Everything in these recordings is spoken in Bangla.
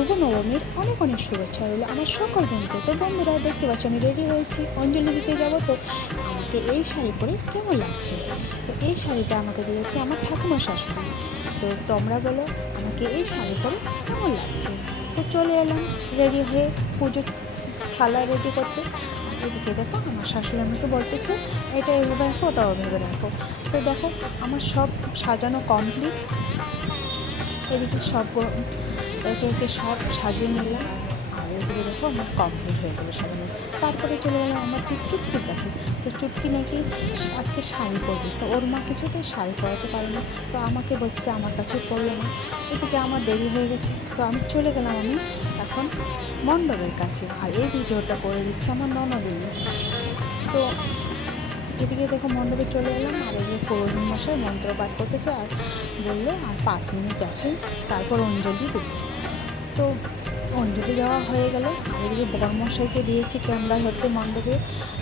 শুভ নবমীর অনেক অনেক শুভেচ্ছা রইল আমার সকল বন্ধুদের। তো বন্ধুরা দেখতে পাচ্ছ আমি রেডি হয়েছি, অঞ্জলি দিতে যাব। তো আমাকে এই শাড়ি পরে কেমন লাগছে? তো এই শাড়িটা আমাকে দিয়েছে আমার ঠাকুমা শাশুড়ি। তো তোমরা বলো আমাকে এই শাড়ি পরে কেমন লাগছে? তো চলে এলাম রেডি হয়ে পুজোর থালা রেডি করতে। এদিকে দেখো আমার শাশুড়ি আমাকে বলতেছে এটা এভাবে রাখো, ওটা ওভাবে রাখো। তো দেখো আমার সব সাজানো কমপ্লিট। এদিকে সব একে একে সব সাজিয়ে নিলাম। আর এদিকে দেখো আমার কমপ্লিট হয়ে গেলো সাজানো। তারপরে চলে গেলাম আমার যে চুটকির কাছে। তো চুটকি নাকি আজকে শাড়ি পরবে, তো ওর মা কিছুতেই শাড়ি পরাতে পারে না। তো আমাকে বলছে আমার কাছে পরলো না। এদিকে আমার দেরি হয়ে গেছে, তো আমি চলে গেলাম আমি এখন মণ্ডপের কাছে। আর এই ভিডিওটা করে দিচ্ছে আমার ননদিনী। তো এদিকে দেখো মণ্ডপে চলে এলাম। আর এই যে পুরোহিত মশাই মন্ত্র পাঠ করতেছে আর বললো আর 5 মিনিট আছে, তারপর অঞ্জলি দেব। তো অঞ্জলি দেওয়া হয়ে গেল। আর এদিকে বরমশাইকে দিয়েছি ক্যামেরা ধরতে মণ্ডপে।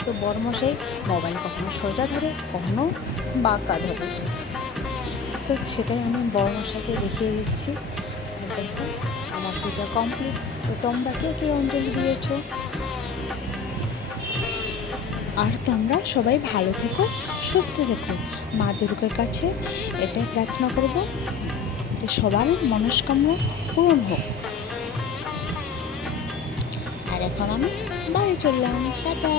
তো বরমশাই মোবাইল কখনো সোজা ধরে, কখনো বাঁকা ধরে। তো সেটাই আমি বরমশাইকে দেখিয়ে দিচ্ছি। দেখো আমার পূজা কমপ্লিট। তো তোমরা কে কে অঞ্জলি দিয়েছো? আর তোমরা সবাই ভালো থেকো, সুস্থ থেকো। মা দুর্গার কাছে এটাই প্রার্থনা করব যে সবার মনস্কামনা পূরণ হোক। আর এখন আমি বাড়ি চললাম, টাটা।